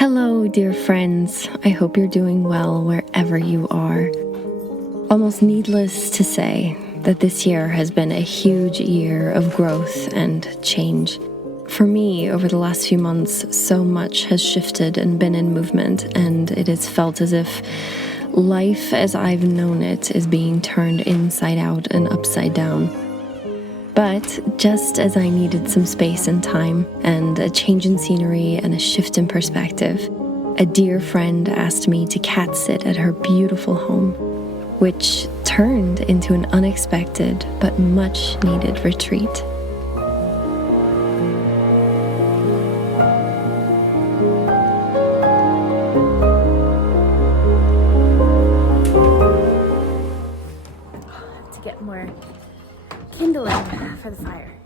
Hello, dear friends. I hope you're doing well wherever you are. Almost needless to say that this year has been a huge year of growth and change. For me, over the last few months, so much has shifted and been in movement, and it has felt as if life as I've known it is being turned inside out and upside down. But just as I needed some space and time, and a change in scenery and a shift in perspective, a dear friend asked me to cat sit at her beautiful home, which turned into an unexpected but much needed retreat. To get more kindling for the fire.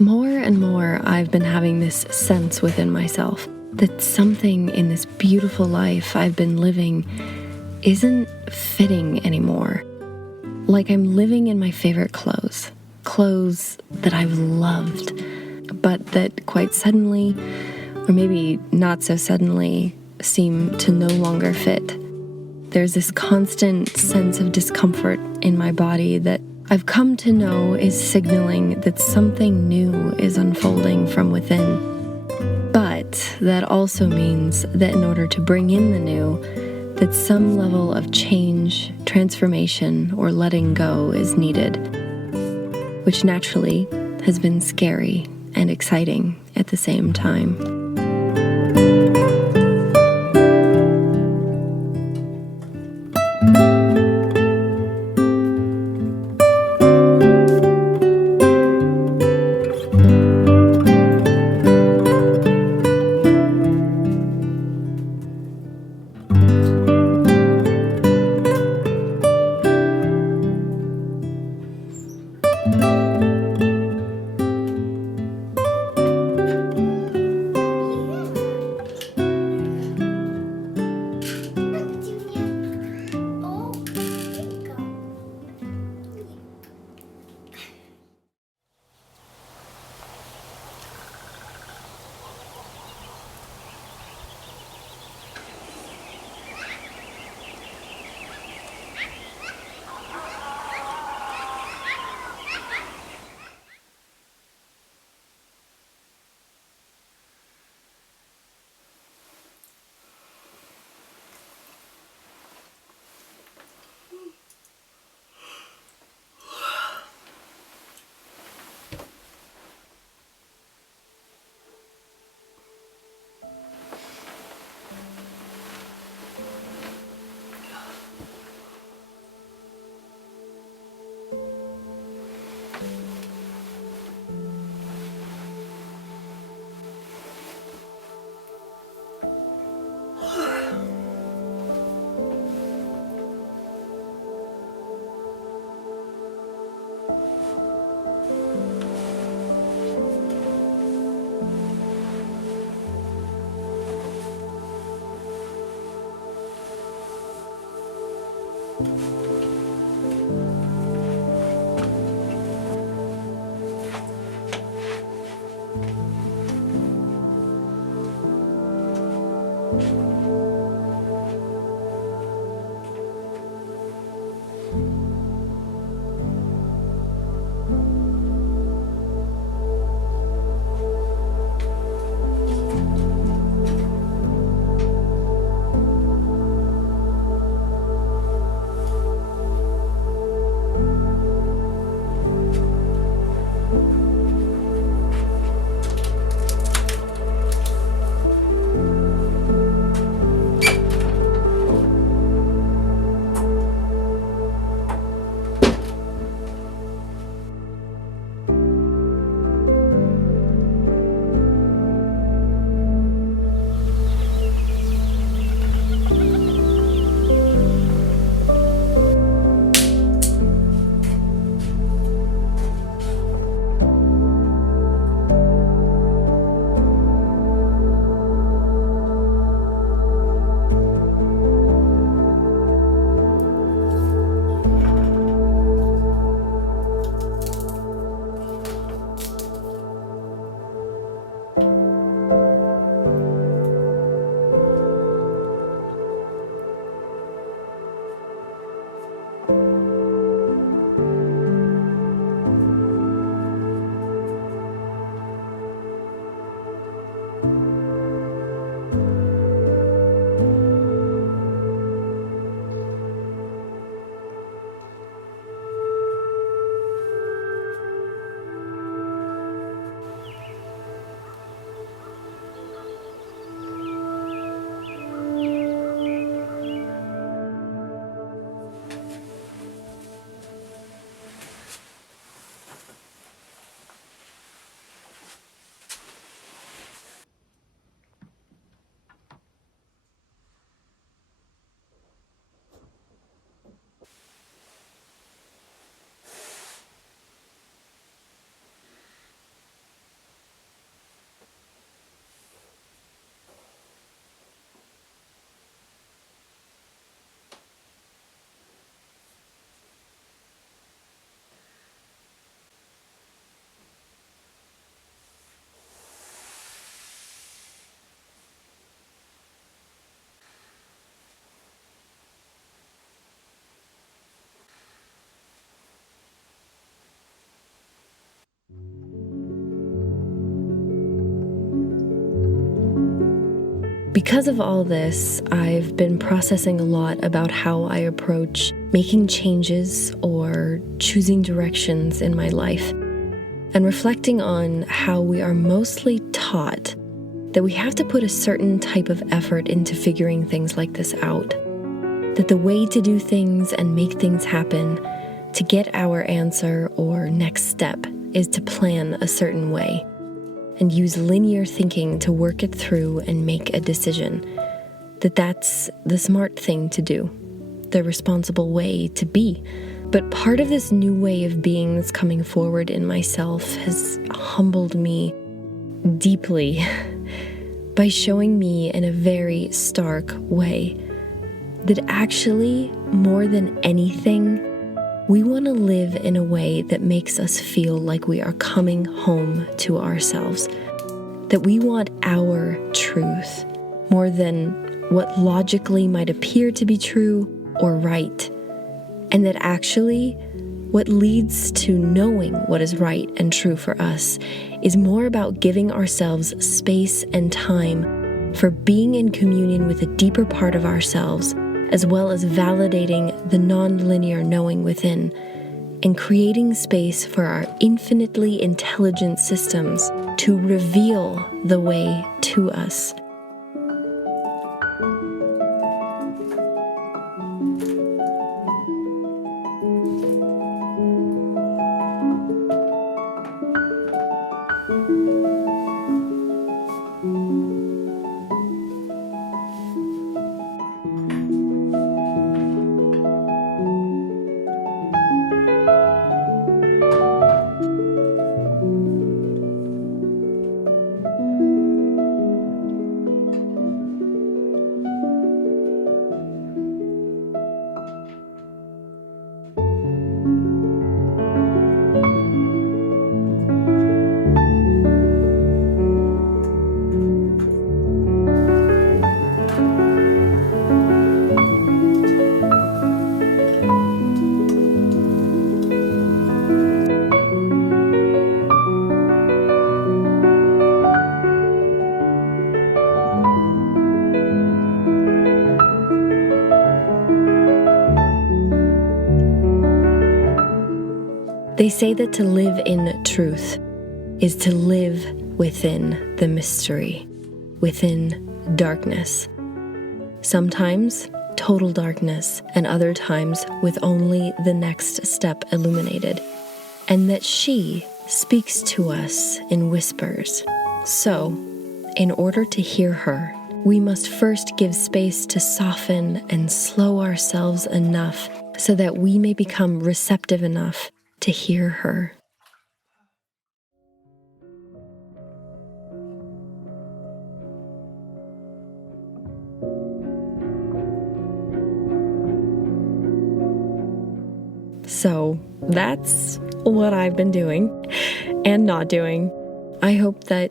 More and more, I've been having this sense within myself that something in this beautiful life I've been living isn't fitting anymore. Like I'm living in my favorite clothes that I've loved, but that quite suddenly, or maybe not so suddenly, seem to no longer fit. There's this constant sense of discomfort in my body that I've come to know is signaling that something new is unfolding from within. But that also means that in order to bring in the new, that some level of change, transformation, or letting go is needed, which naturally has been scary and exciting at the same time. Because of all this, I've been processing a lot about how I approach making changes or choosing directions in my life, and reflecting on how we are mostly taught that we have to put a certain type of effort into figuring things like this out. That the way to do things and make things happen, to get our answer or next step, is to plan a certain way and use linear thinking to work it through and make a decision. That's the smart thing to do, the responsible way to be. But part of this new way of being that's coming forward in myself has humbled me deeply by showing me in a very stark way that actually, more than anything, we want to live in a way that makes us feel like we are coming home to ourselves, that we want our truth more than what logically might appear to be true or right, and that actually what leads to knowing what is right and true for us is more about giving ourselves space and time for being in communion with a deeper part of ourselves, as well as validating the non-linear knowing within, and creating space for our infinitely intelligent systems to reveal the way to us. They say that to live in truth is to live within the mystery, within darkness. Sometimes total darkness, and other times with only the next step illuminated, and that she speaks to us in whispers. So, in order to hear her, we must first give space to soften and slow ourselves enough so that we may become receptive enough to hear her. So that's what I've been doing and not doing. I hope that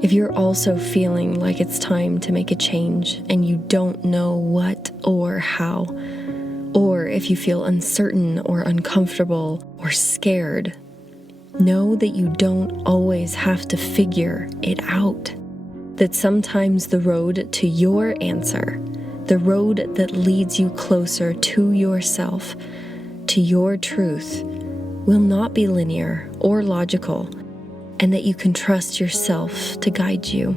if you're also feeling like it's time to make a change and you don't know what or how, or if you feel uncertain or uncomfortable or scared, know that you don't always have to figure it out. That sometimes the road to your answer, the road that leads you closer to yourself, to your truth, will not be linear or logical, and that you can trust yourself to guide you.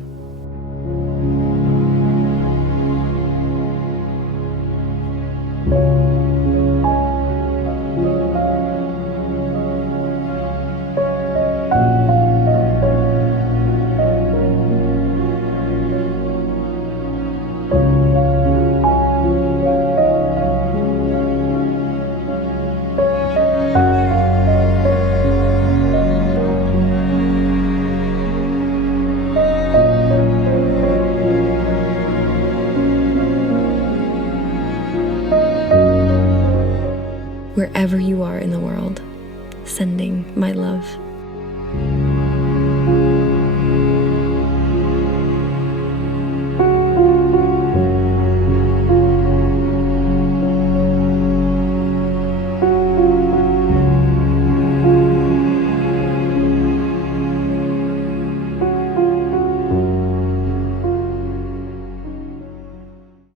Wherever you are in the world, sending my love.